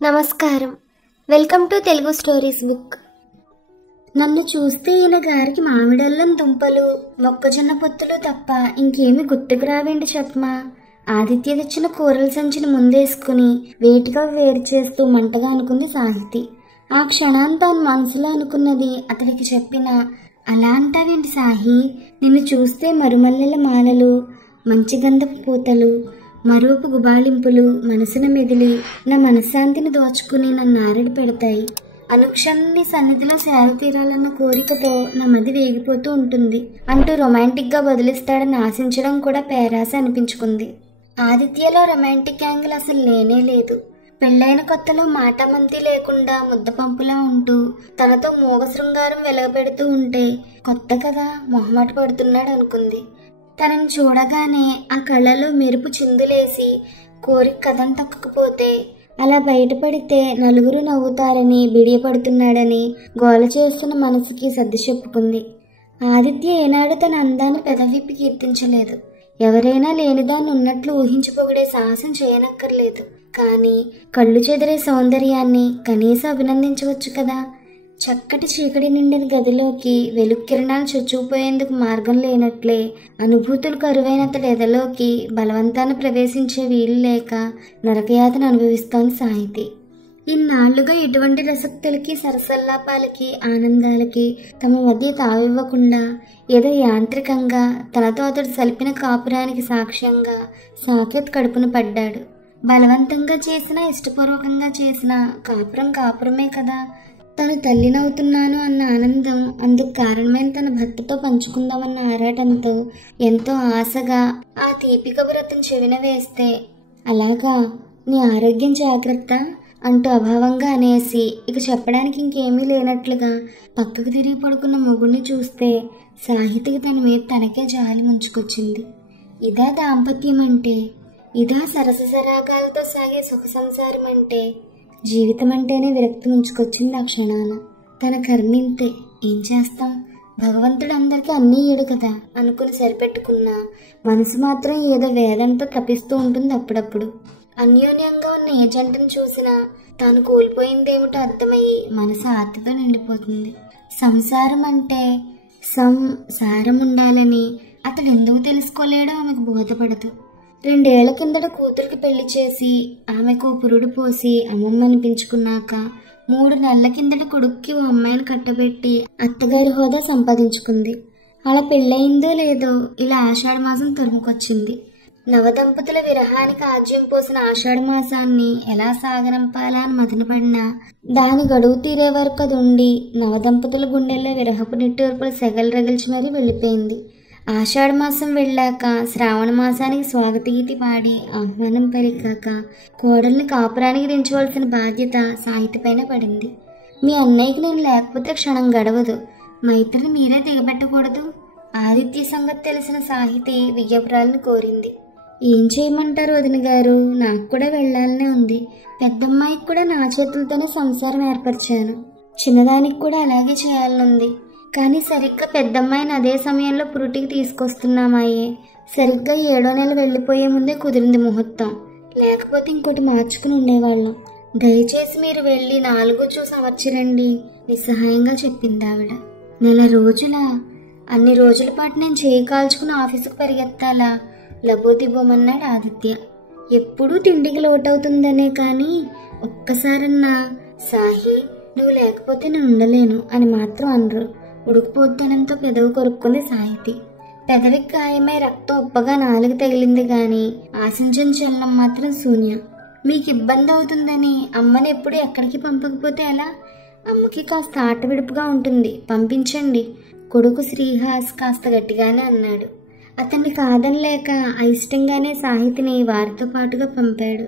నమస్కారం. Welcome to Telugu stories book. నన్ను చూస్తే ఈయన గారికి మామిడల్లం దుంపలు, మొక్కజొన్న పొత్తులు తప్ప ఇంకేమి గుర్తుకు రావేంటి చెప్పమా. ఆదిత్య తెచ్చిన కూరల సంచిని ముందేసుకుని వేటిగా వేరు చేస్తూ మంటగా అనుకుంది సాహితి. ఆ క్షణాన్ని తాను మనసులో అనుకున్నది అతడికి చెప్పిన, అలా అంటావేంటి సాహి, నిన్ను చూస్తే మరుమల్లెల మాలలు, మంచి గంధపు పూతలు, మరువపు గుబాళింపులు మనసున మెదిలి నా మనశ్శాంతిని దోచుకుని నన్ను ఆరడి పెడతాయి. అనుక్షణాన్ని సన్నిధిలో సేవ తీరాలన్న కోరికతో నా మది వేగిపోతూ ఉంటుంది అంటూ రొమాంటిక్గా బదులిస్తాడని ఆశించడం కూడా పేరాస అనిపించుకుంది. ఆదిత్యలో రొమాంటిక్ యాంగిల్ అసలు లేనే లేదు. పెళ్ళైన కొత్తలో మాటామంతి లేకుండా ముద్దపంపులా ఉంటూ తనతో మోగ శృంగారం వెలగబెడుతూ ఉంటే కొత్త కదా మొహమాట పడుతున్నాడు అనుకుంది. తనని చూడగానే ఆ కళ్ళలో మెరుపు చిందులేసి కోరిక కథం తొక్కకపోతే, అలా బయటపడితే నలుగురు నవ్వుతారని బిడియపడుతున్నాడని గోల చేస్తున్న మనసుకి సర్ది చెప్పుకుంది. ఆదిత్య ఏనాడు తన అందాన్ని పెదవిప్పి కీర్తించలేదు. ఎవరైనా లేనిదాన్ని ఉన్నట్లు ఊహించి పొగిడే సాహసం చేయనక్కర్లేదు. కానీ కళ్ళు చెదిరే సౌందర్యాన్ని కనీసం అభినందించవచ్చు కదా. చక్కటి చీకటి నిండిన గదిలోకి వెలుగు కిరణాలు చొచ్చుకుపోయేందుకు మార్గం లేనట్లే అనుభూతులు కరువైనంతటి ఎదలోకి బలవంతాన ప్రవేశించే వీలు లేక నరకయాతన అనుభవిస్తోంది సాహితి. ఇన్నాళ్లుగా ఎటువంటి రసక్తులకి, సరసల్లాపాలకి, ఆనందాలకి తమ మధ్య తావివ్వకుండా ఏదో యాంత్రికంగా తనతో అతడు సలిపిన కాపురానికి సాక్ష్యంగా సాకేత్ కడుపున పడ్డాడు. బలవంతంగా చేసినా ఇష్టపూర్వకంగా చేసినా కాపురం కాపురమే కదా. తను తల్లినవుతున్నాను అన్న ఆనందం, అందుకు కారణమైన తన భర్తతో పంచుకుందామన్న ఆరాటంతో ఎంతో ఆశగా ఆ తీపి కబురు అతను చెవిన వేస్తే, అలాగా నీ ఆరోగ్యం జాగ్రత్త అంటూ అభావంగా అనేసి ఇక చెప్పడానికి ఇంకేమీ లేనట్లుగా పక్కకు తిరిగి పడుకున్న మొగుడిని చూస్తే సాహితికి తన మీద తనకే జాలి ముంచుకొచ్చింది. ఇదా దాంపత్యం అంటే, ఇదా సరస సరాగాలతో సాగే సుఖ సంసారం అంటే, జీవితం అంటేనే విరక్తి ముంచుకొచ్చింది ఆ క్షణాన. తన కర్మింతే, ఏం చేస్తాం, భగవంతుడు అందరికీ అన్నీ ఇయ్యడు కదా అనుకుని సరిపెట్టుకున్నా మనసు మాత్రం ఏదో వేదంతో తపిస్తూ ఉంటుంది అప్పుడప్పుడు. అన్యోన్యంగా ఉన్న ఏ జంటను చూసినా తాను కోల్పోయిందేమిటో అర్థమయ్యి మనసు ఆర్తితో నిండిపోతుంది. సంసారం అంటే సారం ఉండాలని అతడు ఎందుకు తెలుసుకోలేడో ఆమెకు బోధపడదు. 2 ఏళ్ల కిందట కూతురికి పెళ్లి చేసి ఆమెకు పురుడు పోసి అమ్మమ్మనిపించుకున్నాక 3 నెలల కిందట కొడుక్కి ఓ అమ్మాయిని కట్టబెట్టి అత్తగారి హోదా సంపాదించుకుంది. అలా పెళ్ళయిందో లేదో ఇలా ఆషాఢమాసం తరుముకొచ్చింది. నవదంపతుల విరహానికి ఆజ్యం పోసిన ఆషాఢమాసాన్ని ఎలా సాగనంపాలా అని మదనపడినా దాని గడువు తీరే వరకు అది ఉండి నవదంపతుల గుండెల్లో విరహపు నిట్టూర్పులు సెగలు రగిల్చి మరీ వెళ్ళిపోయింది. ఆషాఢమాసం వెళ్ళాక శ్రావణ మాసానికి స్వాగతగీతి పాడి ఆహ్వానం పలికాక కోడల్ని కాపురానికి దించవలసిన బాధ్యత సాహితి పైన పడింది. మీ అన్నయ్యకి నేను లేకపోతే క్షణం గడవదు, మైత్రిని మీరే దిగబెట్టకూడదు. ఆదిత్య సంగతి తెలిసిన సాహితి వియ్యపురాలని కోరింది. ఏం చేయమంటారు వదిన గారు, నాకు కూడా వెళ్లాలనే ఉంది. పెద్దమ్మాయికి కూడా నా చేతులతోనే సంసారం ఏర్పరిచాను. చిన్నదానికి కూడా అలాగే చేయాలనుంది. కానీ సరిగ్గా పెద్దమ్మాయిని అదే సమయంలో పురుటికి తీసుకొస్తున్నామాయే. సరిగ్గా 7వ నెల వెళ్ళిపోయే ముందే కుదిరింది ముహూర్తం. లేకపోతే ఇంకోటి మార్చుకుని ఉండేవాళ్ళం. దయచేసి మీరు వెళ్ళి 4 చూసి అమర్చిరండి నిస్సహాయంగా చెప్పింది ఆవిడ. 1 నెల రోజులా? అన్ని రోజుల పాటు నేను చేయి కాల్చుకుని ఆఫీసుకు పరిగెత్తాలా? లబోదిబోమన్నాడు ఆదిత్య. ఎప్పుడూ తిండికి లోటవుతుందనే కానీ ఒక్కసారన్నా సాహి నువ్వు లేకపోతే నేను ఉండలేను అని మాత్రం అనరు. ఉడుకుపోద్దనంతో పెదవి కొరుక్కుంది సాహితి. పెదవికి గాయమై రక్తం ఉప్పగా 4 తగిలింది గాని ఆశించిన చలనం మాత్రం శూన్యం. మీకు ఇబ్బంది అవుతుందని అమ్మని ఎప్పుడు ఎక్కడికి పంపకపోతే ఎలా? అమ్మకి కాస్త ఆట విడుపుగా ఉంటుంది, పంపించండి. కొడుకు శ్రీహాస్ కాస్త గట్టిగానే అన్నాడు. అతన్ని కాదనలేక అయిష్టంగానే సాహితిని వారితో పాటుగా పంపాడు.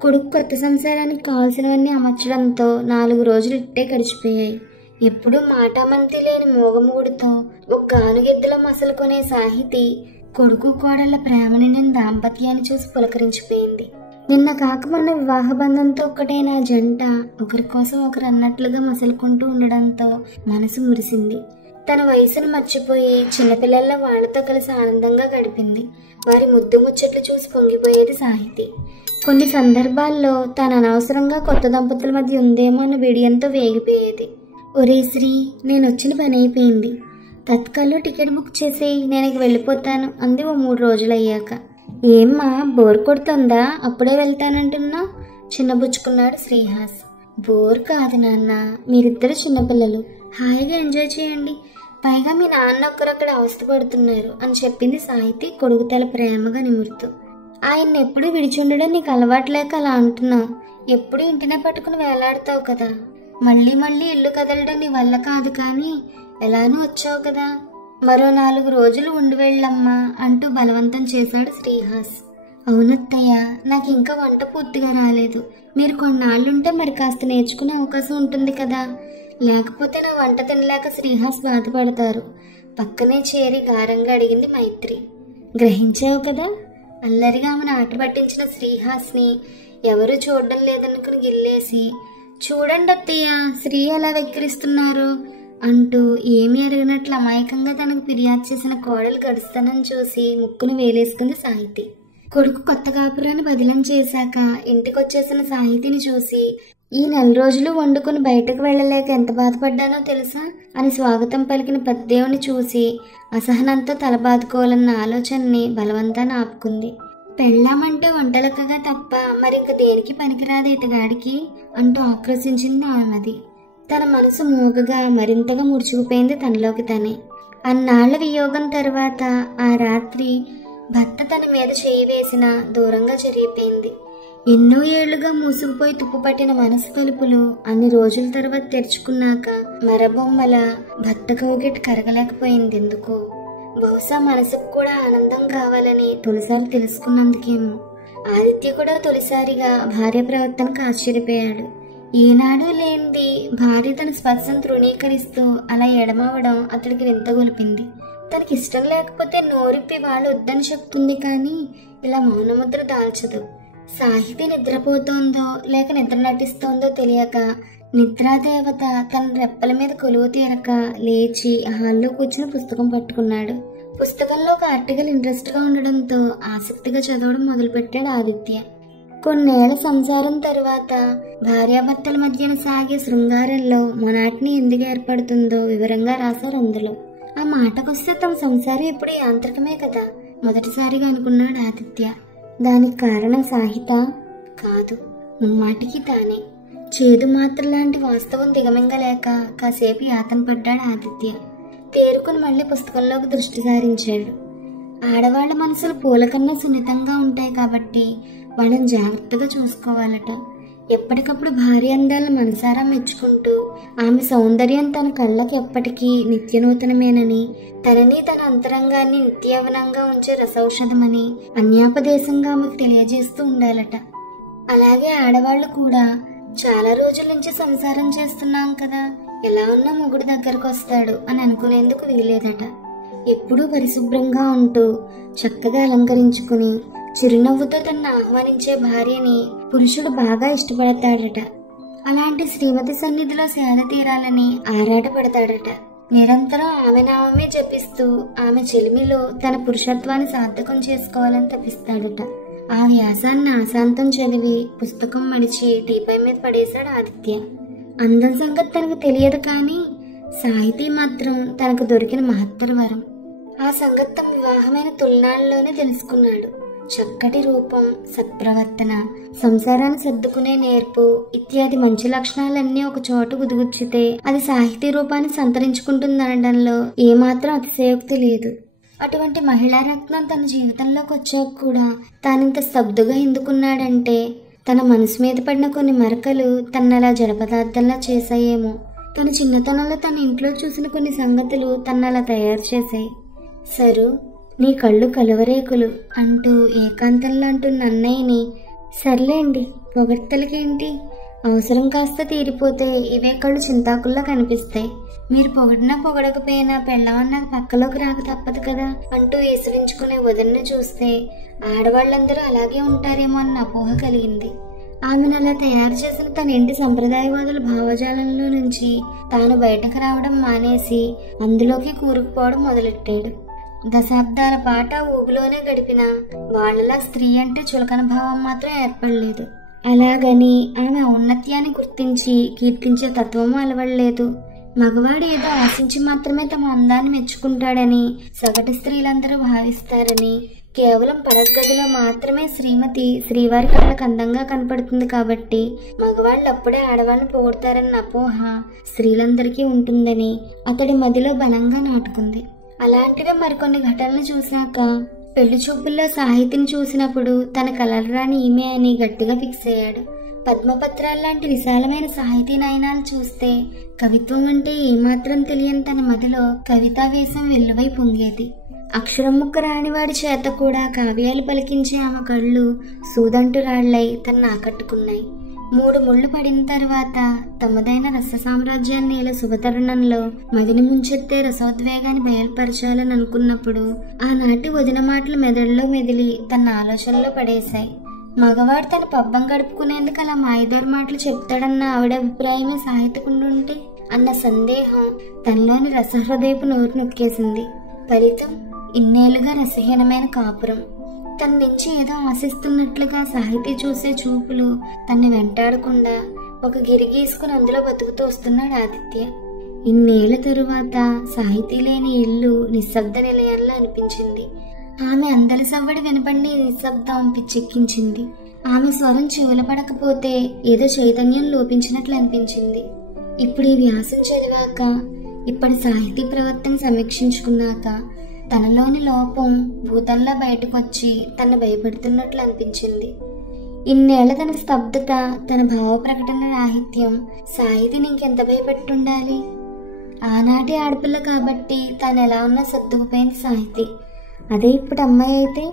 కొడుకు కొత్త సంసారానికి కావాల్సినవన్నీ అమర్చడంతో 4 రోజులు ఇట్టే గడిచిపోయాయి. ఎప్పుడూ మాటామంతి లేని మోగమూడితో ఒక గానుగెద్దుల మసలుకొనే సాహితి కొడుకు కోడళ్ల ప్రేమ నిండిన దాంపత్యాన్ని చూసి పులకరించిపోయింది. నిన్న కాక మొన్న వివాహ బంధంతో ఒక్కటైన జంట ఒకరి కోసం ఒకరు అన్నట్లుగా మసలుకుంటూ ఉండడంతో మనసు మురిసింది. తన వయసును మర్చిపోయి చిన్నపిల్లల వాళ్లతో కలిసి ఆనందంగా గడిపింది. వారి ముద్దు ముచ్చట్లు చూసి పొంగిపోయేది సాహితి. కొన్ని సందర్భాల్లో తాను అనవసరంగా కొత్త దంపతుల మధ్య ఉందేమో అన్న బిడియంతో వేగిపోయేది. ఒరే శ్రీ, నేను వచ్చిన పని అయిపోయింది. తత్కాల్లో టికెట్ బుక్ చేసేయి, నేను ఇక వెళ్ళిపోతాను అంది ఓ 3 రోజులు అయ్యాక. ఏమ్మా, బోర్ కొడుతుందా? అప్పుడే వెళ్తానంటున్నా చిన్నబుచ్చుకున్నాడు శ్రీహాస్. బోర్ కాదు నాన్న, మీరిద్దరు చిన్నపిల్లలు, హాయిగా ఎంజాయ్ చేయండి. పైగా మీ నాన్న ఒక్కరక్కడ అవస్థపడుతున్నారు అని చెప్పింది సాహితి కొడుకు తల ప్రేమగా నిమురుతూ. ఆయన్ని ఎప్పుడు విడిచుండడం నీకు అలవాటు లేక అలా అంటున్నావు. ఎప్పుడు ఇంటినే పట్టుకుని వేలాడతావు కదా. మళ్ళీ మళ్ళీ ఇల్లు కదలడం నీ వల్ల కాదు, కానీ ఎలానూ వచ్చావు కదా, మరో 4 రోజులు ఉండి వెళ్ళమ్మా అంటూ బలవంతం చేశాడు శ్రీహాస్. అవునత్తయ్య, నాకు ఇంకా వంట పూర్తిగా రాలేదు. మీరు కొన్నాళ్ళుంటే మరి కాస్త నేర్చుకునే అవకాశం ఉంటుంది కదా. లేకపోతే నా వంట తినలేక శ్రీహాస్ బాధపడతారు. పక్కనే చేరి గారంగా అడిగింది మైత్రి. గ్రహించావు కదా? అల్లరిగా ఆమెను ఆట పట్టించిన శ్రీహాస్ని ఎవరూ చూడడం లేదనుకుని గిల్లేసి, చూడండి అత్తయ్య, శ్రీ ఎలా వెక్కిరిస్తున్నారు అంటూ ఏమీ ఎరగనట్లు అమాయకంగా తనకు ఫిర్యాదు చేసిన కోడలు గడుస్తానని చూసి ముక్కును వేలేసుకుంది సాహితి. కొడుకు కొత్త కాపురాన్ని బదిలం చేశాక ఇంటికొచ్చేసిన సాహితిని చూసి, ఈ 4 రోజులు వండుకుని బయటకు వెళ్ళలేక ఎంత బాధపడ్డానో తెలుసా అని స్వాగతం పలికిన పెద్దదేవుని చూసి అసహనంతో తలబాదుకోవాలన్న ఆలోచనని బలవంతాన్ని ఆపుకుంది. పెళ్ళామంటే వంటలకగా తప్ప మరింక దేనికి పనికిరాదు ఇతగాడికి అంటూ ఆక్రోశించింది ఆమెది. తన మనసు మూగగా మరింతగా ముడుచుకుపోయింది తనలోకి తనే. అన్నాళ్ల వియోగం తర్వాత ఆ రాత్రి భర్త తన మీద చేయి వేసిన దూరంగా జరిగిపోయింది. ఎన్నో ఏళ్లుగా మూసుకుపోయి తుప్పుపట్టిన మనసు తలుపులు అన్ని రోజుల తర్వాత తెరుచుకున్నాక మరబొమ్మల భర్త కౌగిట కరగలేకపోయింది ఎందుకో. బహుశా మనసుకు కూడా ఆనందం కావాలని తొలిసారి తెలుసుకున్నందుకేమో. ఆదిత్య కూడా తొలిసారిగా భార్య ప్రవర్తనకు ఆశ్చర్యపోయాడు. ఏనాడూ లేనిది భార్య తన స్పర్శను తృణీకరిస్తూ అలా ఎడమవడం అతడికి వింతగొలిపింది. తనకి ఇష్టం లేకపోతే నోరిప్పి వాళ్ళు వద్దని చెప్తుంది, కానీ ఇలా మౌనముద్ర దాల్చదు. సాహితి నిద్రపోతోందో లేక నిద్ర నటిస్తోందో తెలియక నిద్రాదేవత తన రెప్పల మీద కొలువు తీరక లేచి హాల్లో కూర్చుని పుస్తకం పట్టుకున్నాడు. పుస్తకంలో ఒక ఆర్టికల్ ఇంట్రెస్ట్గా ఉండడంతో ఆసక్తిగా చదవడం మొదలుపెట్టాడు ఆదిత్య. కొన్నేళ్ల సంసారం తరువాత భార్యాభర్తల మధ్యన సాగే శృంగారంలో మొనాటిని ఎందుకు ఏర్పడుతుందో వివరంగా రాశారు అందులో. ఆ మాటకొస్తే తమ సంసారం ఎప్పుడు యాంత్రికమే కదా మొదటిసారిగా అనుకున్నాడు ఆదిత్య. దానికి కారణం సాహిత కాదు, ముమ్మాటికి తానే. చేదు మాత్ర లాంటి వాస్తవం దిగమింగలేక కాసేపు యాతన పడ్డాడు ఆదిత్య. తేరుకుని మళ్ళీ పుస్తకంలోకి దృష్టి సారించాడు. ఆడవాళ్ల మనసులు పూల కన్నా సున్నితంగా ఉంటాయి కాబట్టి వాళ్ళని జాగ్రత్తగా చూసుకోవాలట. ఎప్పటికప్పుడు భార్య అందాలను మనసారా మెచ్చుకుంటూ ఆమె సౌందర్యం తన కళ్ళకి ఎప్పటికీ నిత్యనూతనమేనని, తనని తన అంతరంగాన్ని నిత్యవనంగా ఉంచే రసౌషధమని అన్యాపదేశంగా ఆమెకు తెలియజేస్తూ ఉండాలట. అలాగే ఆడవాళ్లు కూడా చాలా రోజుల నుంచి సంసారం చేస్తున్నాం కదా, ఎలా ఉన్నా మొగుడు దగ్గరకు వస్తాడు అని అనుకునేందుకు వీలేదట. ఎప్పుడూ పరిశుభ్రంగా ఉంటూ చక్కగా అలంకరించుకుని చిరునవ్వుతో తనను ఆహ్వానించే భార్యని పురుషుడు బాగా ఇష్టపడతాడట. అలాంటి శ్రీమతి సన్నిధిలో సేద తీరాలని ఆరాటపడతాడట. నిరంతరం ఆమె నామమే జపిస్తూ ఆమె చెలిమిలో తన పురుషత్వాన్ని సార్థకం చేసుకోవాలని తపిస్తాడట. ఆ వ్యాసాన్ని ఆశాంతం చదివి పుస్తకం మడిచి టీపై మీద పడేశాడు ఆదిత్య. అందం సంగతి తనకు తెలియదు, కానీ సాహితీ మాత్రం తనకు దొరికిన మహత్తర వరం. ఆ సంగతి తమ వివాహమైన తొలినాళ్ళలోనే తెలుసుకున్నాడు. చక్కటి రూపం, సత్ప్రవర్తన, సంసారాన్ని సర్దుకునే నేర్పు ఇత్యాది మంచి లక్షణాలన్నీ ఒక చోట గుదిగుచ్చితే అది సాహితీ రూపాన్ని సంతరించుకుంటుందనడంలో ఏమాత్రం అతిశయోక్తి లేదు. అటువంటి మహిళా రత్నం తన జీవితంలోకి వచ్చాక కూడా తానింత స్తబ్దుగా ఎందుకున్నాడంటే తన మనసు మీద పడిన కొన్ని మరకలు తనలా జడపదార్థంలా చేశాయేమో. తన చిన్నతనంలో తన ఇంట్లో చూసిన కొన్ని సంగతులు తనలా తయారు చేశాయి. సరు, నీ కళ్ళు కలువరేకులు అంటూ ఏకాంతంలో అంటున్న అన్నయ్యని, సర్లేండి పొగడ్తలకేంటి, అవసరం కాస్త తీరిపోతే ఇవే కళ్ళు చింతాకుల్లా కనిపిస్తాయి. మీరు పొగడినా పొగడకపోయినా పెళ్ళమన్నా పక్కలోకి రాక తప్పదు కదా అంటూ ఈసరించుకునే వదిలిని చూస్తే ఆడవాళ్ళందరూ అలాగే ఉంటారేమో అన్న అపోహ కలిగింది. ఆమెను అలా తయారు చేసిన తన ఇంటి సంప్రదాయవాదుల భావజాలంలో నుంచి తాను బయటకు రావడం మానేసి అందులోకి కూరుకుపోవడం మొదలెట్టాడు. దశాబ్దాల పాట ఊబిలోనే గడిపిన వాళ్ళలా స్త్రీ అంటే చులకన భావం మాత్రం ఏర్పడలేదు. అలాగని ఆమె ఔన్నత్యాన్ని గుర్తించి కీర్తించే తత్వము అలవడలేదు. మగవాడు ఏదో ఆశించి మాత్రమే తమ అందాన్ని మెచ్చుకుంటాడని సగటు స్త్రీలందరూ భావిస్తారని, కేవలం పడగదిలో మాత్రమే శ్రీమతి శ్రీవారి కళ్ళకు అందంగా కనపడుతుంది కాబట్టి మగవాళ్ళు అప్పుడే ఆడవాళ్ళని పొగుడతారన్న అపోహ స్త్రీలందరికీ ఉంటుందని అతడి మదిలో బలంగా నాటుకుంది. అలాంటివే మరికొన్ని ఘటనలు చూశాక పెళ్లి చూపుల్లో సాహితిని చూసినప్పుడు తన కలరాని ఈమె అని గట్టిగా ఫిక్స్ అయ్యాడు. పద్మపత్రాల్లాంటి విశాలమైన సాహితీ నయనాలు చూస్తే కవిత్వం అంటే ఏమాత్రం తెలియని తన మదిలో కవితావేశం వెల్లువై పొంగేది. అక్షరం ముక్క రానివాడి చేత కూడా కావ్యాలు పలికించే ఆమె కళ్ళు సూదంటు రాళ్లై తనను ఆకట్టుకున్నాయి. 3 ముళ్ళు పడిన తర్వాత తమదైన రస సామ్రాజ్యాన్ని ఇలా శుభతరుణంలో మదిని ముంచెత్తే రసోద్వేగాన్ని బయలుపరచాలని అనుకున్నప్పుడు ఆనాటి వదిన మాటలు మెదడులో మెదిలి తన ఆలోచనలో పడేశాయి. మగవాడు తన పబ్బం గడుపుకునేందుకు అలా మాయదారి మాటలు చెప్తాడన్న ఆవిడ అభిప్రాయమే సాహిత్యకుండుంటే అన్న సందేహం తనలోని రసహృదయపు నోరు నొక్కేసింది. ఫలితం ఇన్నేళ్లుగా రసహీనమైన కాపురం. తన నుంచి ఏదో ఆశిస్తున్నట్లుగా సాహితీ చూసే చూపులు తన్ని వెంటాడకుండా ఒక గిరి గీసుకుని అందులో బతుకుతూ వస్తున్నాడు ఆదిత్య. ఇన్నేళ్ల తరువాత సాహితీ లేని ఇల్లు నిశ్శబ్ద నిలయంలా అనిపించింది. ఆమె అందరి సవ్వడి వినపడిన నిశ్శబ్దం పిచ్చెక్కించింది. ఆమె స్వరం చెవులపడకపోతే ఏదో చైతన్యం లోపించినట్లు అనిపించింది. ఇప్పుడు ఈ వ్యాసం చదివాక, ఇప్పటి సాహితీ ప్రవర్తన సమీక్షించుకున్నాక తనలోని లోపం భూతంలా బయటకొచ్చి తను భయపెడుతున్నట్లు అనిపించింది. ఇన్నేళ్ల తన స్తబ్దత, తన భావ ప్రకటన రాహిత్యం సాహితిని ఇంకెంత భయపెట్టుండాలి. ఆనాటి ఆడపిల్ల కాబట్టి తాను ఎలా ఉన్నా సర్దుకుపోయింది సాహితి. అదే ఇప్పుడు అమ్మాయి అయితే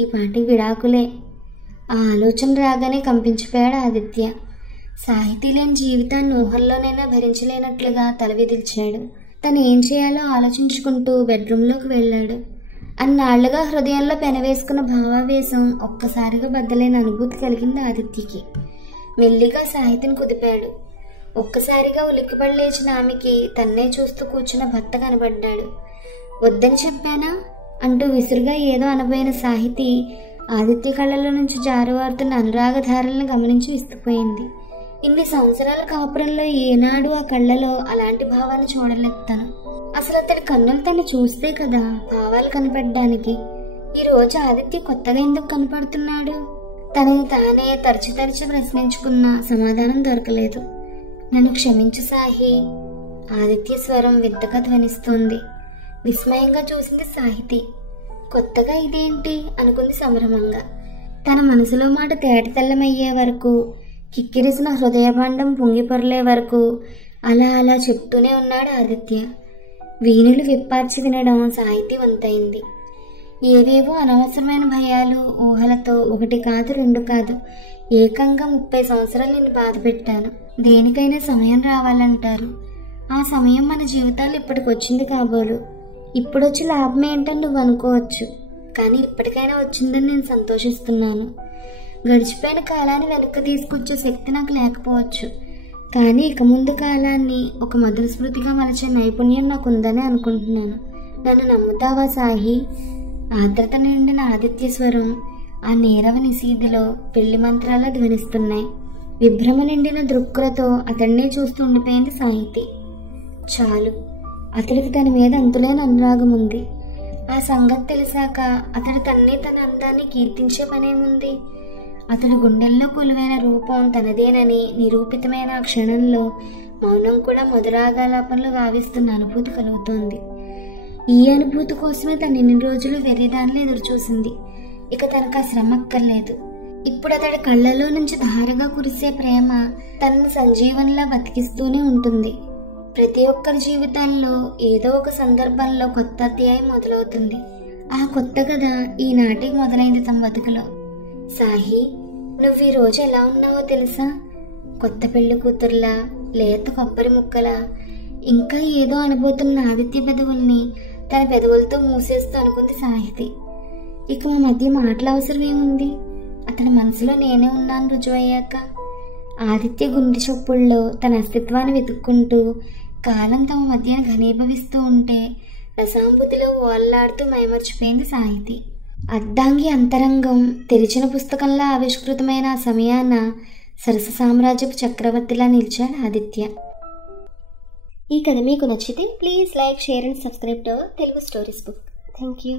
ఈ పాటి విడాకులే. ఆ ఆలోచన రాగానే కంపించిపోయాడు ఆదిత్య. సాహితీ లేని జీవితాన్ని ఊహల్లోనైనా భరించలేనట్లుగా తల విదిల్చాడు. తను ఏం చేయాలో ఆలోచించుకుంటూ బెడ్రూమ్లోకి వెళ్ళాడు. అన్నాళ్లుగా హృదయంలో పెనవేసుకున్న భావావేశం ఒక్కసారిగా బద్దలేని అనుభూతి కలిగింది ఆదిత్యకి. మెల్లిగా సాహితిని కుదిపాడు. ఒక్కసారిగా ఉలిక్కిపడి లేచిన ఆమెకి తన్నే చూస్తూ కూర్చున్న భర్త కనబడ్డాడు. వద్దని చెప్పానా అంటూ విసురుగా ఏదో అనబోయిన సాహితి ఆదిత్య కళ్ళలో నుంచి జారువారుతున్న అనురాగధారలను గమనించి విస్తుపోయింది. ఇన్ని సంవత్సరాల కాపురంలో ఏనాడు ఆ కళ్ళలో అలాంటి భావాన్ని చూడలేస్తాను. అసలు అతడి కన్నులు తను చూస్తే కదా భావాలు కనపడడానికి. ఈ రోజు ఆదిత్య కొత్తగా ఎందుకు కనపడుతున్నాడు? తనని తానే తరచి ప్రశ్నించుకున్న సమాధానం దొరకలేదు. నన్ను క్షమించు సాహి. ఆదిత్య స్వరం వింతగా ధ్వనిస్తోంది. విస్మయంగా చూసింది సాహితి. కొత్తగా ఇదేంటి అనుకుంది సంభ్రమంగా. తన మనసులో మాట తేటతెల్లమయ్యే వరకు, కిక్కిరిసిన హృదయభాండం పొంగిపొరలే వరకు అలా అలా చెప్తూనే ఉన్నాడు ఆదిత్య. వీణులు విప్పార్చి వినడం సాహితీ వంతైంది. ఏవేవో అనవసరమైన భయాలు, ఊహలతో 1 కాదు 2 కాదు ఏకంగా 30 సంవత్సరాలు నిన్ను బాధ పెట్టాను. దేనికైనా సమయం రావాలంటారు. ఆ సమయం మన జీవితాలు ఇప్పటికి వచ్చింది కాబోలు. ఇప్పుడొచ్చి లాభం ఏంటని నువ్వు అనుకోవచ్చు, కానీ ఇప్పటికైనా వచ్చిందని నేను సంతోషిస్తున్నాను. గడిచిపోయిన కాలాన్ని వెనక్కి తీసుకొచ్చే శక్తి నాకు లేకపోవచ్చు, కానీ ఇక ముందు కాలాన్ని ఒక మధుర స్మృతిగా మలచే నైపుణ్యం నాకు ఉందని అనుకుంటున్నాను. నన్ను నమ్ముతావా సాహి? ఆర్ద్రత నిండిన ఆదిత్య స్వరం ఆ నీరవ నిశీధిలో పెళ్లి మంత్రాల ధ్వనిస్తున్నాయి. విభ్రమ నిండిన దృక్కులతో అతన్నే చూస్తూ ఉండిపోయింది సాహితి. చాలు, అతడికి తన మీద అంతులేని అనురాగం ఉంది. ఆ సంగతి తెలిసాక అతడు తన్నే తన అందాన్ని కీర్తించే పనేముంది? అతడి గుండెల్లో కొలువైన రూపం తనదేనని నిరూపితమైన ఆ క్షణంలో మౌనం కూడా మధురాగాలాపనలు గావిస్తున్న అనుభూతి కలుగుతోంది. ఈ అనుభూతి కోసమే తను ఇన్ని రోజులు వెర్రిదానిలో ఎదురుచూసింది. ఇక తనకు ఆ శ్రమ అక్కర్లేదు. ఇప్పుడు అతడి కళ్ళలో నుంచి ధారగా కురిసే ప్రేమ తనను సంజీవన్లా బతికిస్తూనే ఉంటుంది. ప్రతి ఒక్కరి జీవితాల్లో ఏదో ఒక సందర్భంలో కొత్త అధ్యాయం మొదలవుతుంది. ఆ కొత్త కథ ఈనాటికి మొదలైంది తమ బతుకులో. సాహి, నువ్వు ఈ రోజు ఎలా ఉన్నావో తెలుసా? కొత్త పెళ్లి కూతుర్లా, లేత కొబ్బరి ముక్కలా, ఇంకా ఏదో అనుభూతున్న ఆదిత్య పెదవుల్ని తన పెదవులతో మూసేస్తూ అనుకుంది సాహితి. ఇక మా మధ్య మాటల అవసరం ఏముంది? అతని మనసులో నేనే ఉన్నాను రుజువయ్యాక. ఆదిత్య గుండె చొప్పుల్లో తన అస్తిత్వాన్ని వెతుక్కుంటూ కాలం తమ మధ్యన ఘనీభవిస్తూ ఉంటే రసాంబుతిలో ఓల్లాడుతూ మైమర్చిపోయింది సాహితి. అర్ధాంగి అంతరంగం తెరిచిన పుస్తకంలా ఆవిష్కృతమైన ఆ సమయాన సరస సామ్రాజ్యపు చక్రవర్తిలా నిలిచాడు ఆదిత్య. ఈ కథ మీకు నచ్చితే please like, share and subscribe to Telugu stories book. Thank you.